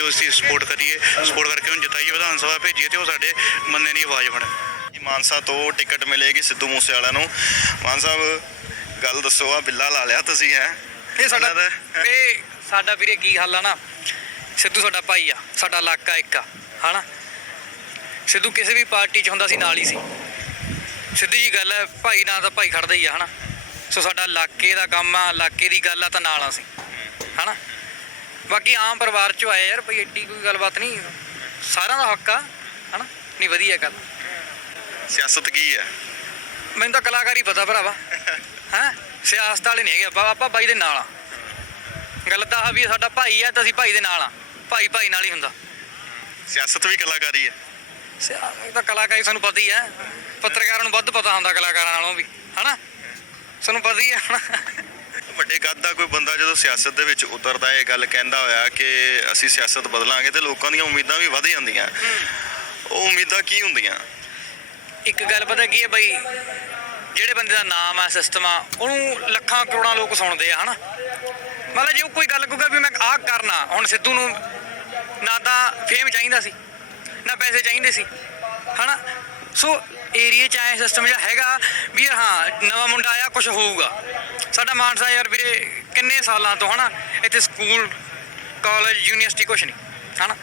ਵੀ ਉਸ ਦੀ ਸਪੋਰਟ ਕਰੀਏ ਸਪੋਰਟ ਕਰਕੇ ਉਹਨੂੰ ਜਿਤਾਈਏ ਵਿਧਾਨ ਸਭਾ ਭੇਜੀਏ ਤੇ ਉਹ ਸਾਡੇ ਬੰਦੇ ਦੀ ਆਵਾਜ਼ ਬਣੇ। ਮਾਨਸਾ ਤੋਂ ਟਿਕਟ ਮਿਲੇਗੀ ਸਿੱਧੂ ਮੂਸੇਵਾਲਾ ਨੂੰ। ਮਾਨ ਸਾਹਿਬ ਗੱਲ ਦੱਸੋ ਆ ਬਿੱਲਾ ਲਾ ਲਿਆ ਤੁਸੀਂ ਹੈ? ਇਹ ਸਾਡਾ ਇਹ ਸਾਡਾ ਵੀਰੇ ਕੀ ਹਾਲ ਆ ਨਾ? ਸਿੱਧੂ ਸਾਡਾ ਭਾਈ ਆ ਸਾਡਾ ਇਲਾਕਾ ਇੱਕ ਆ ਹਨਾ? ਸਿੱਧੂ ਕਿਸੇ ਵੀ ਪਾਰਟੀ 'ਚ ਹੁੰਦਾ ਸੀ ਨਾਲ ਹੀ ਸੀ। ਸਿੱਧੀ ਜੀ ਗੱਲ ਹੈ ਭਾਈ ਨਾਲ ਤਾਂ ਭਾਈ ਖੜਦਾ ਹੀ ਆ ਹਨਾ? ਸੋ ਸਾਡਾ ਇਲਾਕੇ ਦਾ ਕੰਮ ਆ ਇਲਾਕੇ ਦੀ ਗੱਲ ਆ ਤਾਂ ਨਾਲ ਆ ਸੀ ਹਨਾ? ਬਾਕੀ ਆਮ ਪਰਿਵਾਰ 'ਚੋਂ ਆਏ ਯਾਰ ਭਈ ਏਡੀ ਕੋਈ ਗੱਲਬਾਤ ਨਹੀਂ। ਸਾਰਿਆਂ ਦਾ ਹੱਕ ਆ ਹਨਾ? ਨਹੀਂ ਵਧੀਆ ਗੱਲ। ਸਿਆਸਤ ਕੀ ਹੈ ਮੈਨੂੰ ਤਾਂ ਕਲਾਕਾਰੀ ਪਤਾ ਭਰਾਵਾ। ਹੈ? ਸਿਆਸਤ ਵਾਲੇ ਨਹੀਂ ਹੈਗੇ ਆਪਾਂ ਆਪਾਂ ਬਾਈ ਦੇ ਨਾਲ ਆ। ਗੱਲ ਤਾਂ ਆ ਵੀ ਸਾਡਾ ਭਾਈ ਆ ਤਾਂ ਅਸੀਂ ਭਾਈ ਦੇ ਨਾਲ ਆ। ਭਾਈ ਭਾਈ ਨਾਲ ਹੀ ਹੁੰਦਾ। ਸਿਆਸਤ ਵੀ ਕਲਾਕਾਰੀ ਹੈ ਸਿਆ- ਇਹ ਤਾਂ ਕਲਾਕਾਰੀ ਸਾਨੂੰ ਪਤਾ ਹੀ ਹੈ ਪੱਤਰਕਾਰਾਂ ਨੂੰ ਵੱਧ ਪਤਾ ਹੁੰਦਾ ਕਲਾਕਾਰਾਂ ਨਾਲੋਂ ਵੀ ਹਨਾ? ਸਾਨੂੰ ਪਤਾ ਹੀ ਹੈ ਕੱਦ ਦਾ ਕੋਈ ਬੰਦਾ ਜਦੋਂ ਸਿਆਸਤ ਦੇ ਵਿੱਚ ਉਤਰਦਾ ਇਹ ਗੱਲ ਕਹਿੰਦਾ ਹੋਇਆ ਕਿ ਅਸੀਂ ਸਿਆਸਤ ਬਦਲਾਂਗੇ ਤੇ ਲੋਕਾਂ ਦੀਆਂ ਉਮੀਦਾਂ ਵੀ ਵਧ ਜਾਂਦੀਆਂ। ਉਹ ਉਮੀਦਾਂ ਕੀ ਹੁੰਦੀਆਂ? ਇੱਕ ਗੱਲ ਪਤਾ ਕੀ ਹੈ ਬਈ? ਜਿਹੜੇ ਬੰਦੇ ਦਾ ਨਾਮ ਆ ਸਿਸਟਮ ਆ, ਉਹਨੂੰ ਲੱਖਾਂ ਕਰੋੜਾਂ ਲੋਕ ਸੁਣਦੇ ਆ, ਹਨਾ? ਮਤਲਬ ਜੇ ਉਹ ਕੋਈ ਗੱਲ ਕਹੂਗਾ ਵੀ ਮੈਂ ਆਹ ਕਰਨਾ, ਹੁਣ ਸਿੱਧੂ ਨੂੰ ਨਾ ਤਾਂ ਫੇਮ ਚਾਹੀਦਾ ਸੀ, ਨਾ ਪੈਸੇ ਚਾਹੀਦੇ ਸੀ, ਹਨਾ? ਸੋ ਏਰੀਆ ਚ ਆਇਆ ਸਿਸਟਮ ਜਿਹਾ ਹੈਗਾ ਵੀ ਹਾਂ ਨਵਾਂ ਮੁੰਡਾ ਆਇਆ ਕੁਝ ਹੋਊਗਾ। ਸਾਡਾ ਮਾਨਸਾ ਯਾਰ ਵੀਰੇ ਕਿੰਨੇ ਸਾਲਾਂ ਤੋਂ ਹਨਾ? ਇੱਥੇ ਸਕੂਲ ਕਾਲਜ ਯੂਨੀਵਰਸਿਟੀ ਕੁਝ ਨਹੀਂ ਹਨਾ?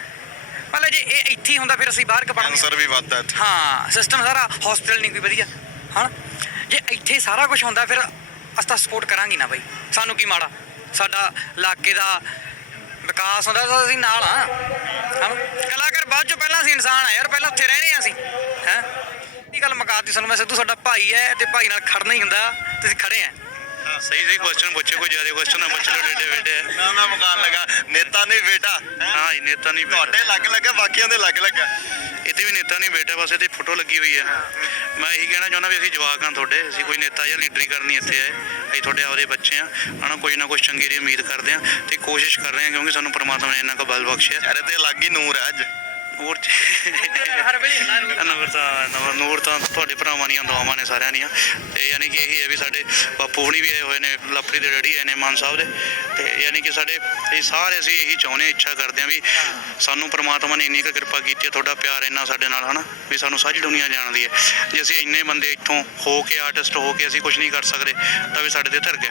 ਮਤਲਬ ਜੇ ਇਹ ਇੱਥੇ ਹੀ ਹੁੰਦਾ ਫਿਰ ਅਸੀਂ ਬਾਹਰ ਕਪੜਾਂਗੇ ਕੈਂਸਰ ਵੀ ਵੱਧਦਾ ਇੱਥੇ। ਹਾਂ ਸਿਸਟਮ ਸਾਰਾ ਹਸਪੀਟਲ ਨਹੀਂ ਕੋਈ ਵਧੀਆ ਹਨਾ? ਜੇ ਇੱਥੇ ਸਾਰਾ ਕੁਝ ਹੁੰਦਾ ਫਿਰ ਅਸੀਂ ਤਾਂ ਸਪੋਰਟ ਕਰਾਂਗੇ ਨਾ ਬਾਈ। ਸਾਨੂੰ ਕੀ ਮਾੜਾ? ਸਾਡਾ ਇਲਾਕੇ ਦਾ ਵਿਕਾਸ ਹੁੰਦਾ ਤਾਂ ਅਸੀਂ ਨਾਲ ਆ ਹਨਾ? ਕਲਾਕਾਰ ਬਾਅਦ ਚੋਂ ਪਹਿਲਾਂ ਅਸੀਂ ਇਨਸਾਨ ਆ ਯਾਰ ਪਹਿਲਾਂ ਉੱਥੇ ਰਹਿਣੇ ਆ ਅਸੀਂ। ਗੱਲ ਮਕਾਤੀ ਸਾਨੂੰ ਮੈਂ ਸਿੱਧੂ ਸਾਡਾ ਭਾਈ ਹੈ ਤੇ ਭਾਈ ਨਾਲ ਖੜਨਾ ਹੀ ਹੁੰਦਾ ਤੇ ਅਸੀਂ ਖੜੇ ਆ। ਸਹੀ ਸਹੀ ਕੁਐਸਚਨ ਪੁੱਛੇ ਕੋਈ ਜ਼ਿਆਦਾ ਕੁਐਸਚਨ ਨਾ ਪੁੱਛ ਲਓ ਡੇਡੇ ਵੇਡੇ ਨਾ ਮੈਂ ਮਕਾਨ ਲਗਾ ਨੇਤਾ ਨਹੀਂ ਬੇਟਾ। ਹੈਂ? ਹਾਂ ਇਹ ਨੇਤਾ ਨਹੀਂ ਬੇਟਾ। ਤੁਹਾਡੇ ਲੱਗ ਲੱਗਾ ਬਾਕੀਆਂ ਦੇ ਲੱਗ ਲੱਗਾ। ਇੱਥੇ ਵੀ ਨੇਤਾ ਨਹੀਂ ਬੇਟਾ ਬਸ ਇਹਦੇ ਫੋਟੋ ਲੱਗੀ ਹੋਈ ਹੈ ਮੈਂ ਇਹੀ ਕਹਿਣਾ ਚਾਹੁੰਦਾ ਵੀ ਅਸੀਂ ਜਵਾਕ ਹਾਂ ਤੁਹਾਡੇ ਅਸੀਂ ਕੋਈ ਨੇਤਾ ਜਾਂ ਲੀਡਰੀ ਕਰਨੀ ਇੱਥੇ ਆਏ। ਅਸੀਂ ਤੁਹਾਡੇ ਆਪਦੇ ਬੱਚੇ ਆ ਹਨਾ ਕੁਝ ਨਾ ਕੁਝ ਚੰਗੀ ਦੀ ਉਮੀਦ ਕਰਦੇ ਆ ਤੇ ਕੋਸ਼ਿਸ਼ ਕਰ ਰਹੇ ਹਾਂ ਕਿਉਂਕਿ ਸਾਨੂੰ ਪ੍ਰਮਾਤਮਾ ਨੇ ਇੰਨਾ ਕੁ ਬਲ ਬਖਸ਼ਿਆ। ਚਿਹਰੇ ਤੇ ਲੱਗ ਹੀ ਨੂਰ ਹੈ ਅੱਜ। ਨੂਰ ਚ ਹਰ ਵੇਲੇ ਨਾ ਤਾਂ ਨੂਰ- ਨੂਰ ਤਾਂ ਤੁਹਾਡੇ ਭਰਾਵਾਂ ਦੀਆਂ ਦੁਆਵਾਂ ਨੇ ਸਾਰਿਆਂ ਦੀਆਂ। ਤੇ ਯਾਨੀ ਕਿ ਇਹੀ ਹੈ ਵੀ ਸਾਡੇ ਬਾਪੂ ਹੁਣੀ ਵੀ ਆਏ ਹੋਏ ਨੇ ਲਪਰੀ ਦੇ ਡੈਡੀ ਆਏ ਨੇ ਮਾਨ ਸਾਹਿਬ ਦੇ। ਤੇ ਯਾਨੀ ਕਿ ਸਾਡੇ ਇਹ ਸਾਰੇ ਅਸੀਂ ਇਹੀ ਚਾਹੁੰਦੇ ਹਾਂ, ਇੱਛਾ ਕਰਦੇ ਹਾਂ ਵੀ ਸਾਨੂੰ ਪ੍ਰਮਾਤਮਾ ਨੇ ਇੰਨੀ ਕੁ ਕਿਰਪਾ ਕੀਤੀ ਹੈ ਤੁਹਾਡਾ ਪਿਆਰ ਇੰਨਾ ਸਾਡੇ ਨਾਲ ਹਨਾ? ਵੀ ਸਾਨੂੰ ਸਾਰੀ ਦੁਨੀਆ ਜਾਣਦੀ ਹੈ। ਜੇ ਅਸੀਂ ਇੰਨੇ ਬੰਦੇ ਇੱਥੋਂ ਹੋ ਕੇ ਆਰਟਿਸਟ ਹੋ ਕੇ ਅਸੀਂ ਕੁਝ ਨਹੀਂ ਕਰ ਸਕਦੇ ਤਾਂ ਵੀ ਸਾਡੇ ਤੇ ਧਰ ਗਏ।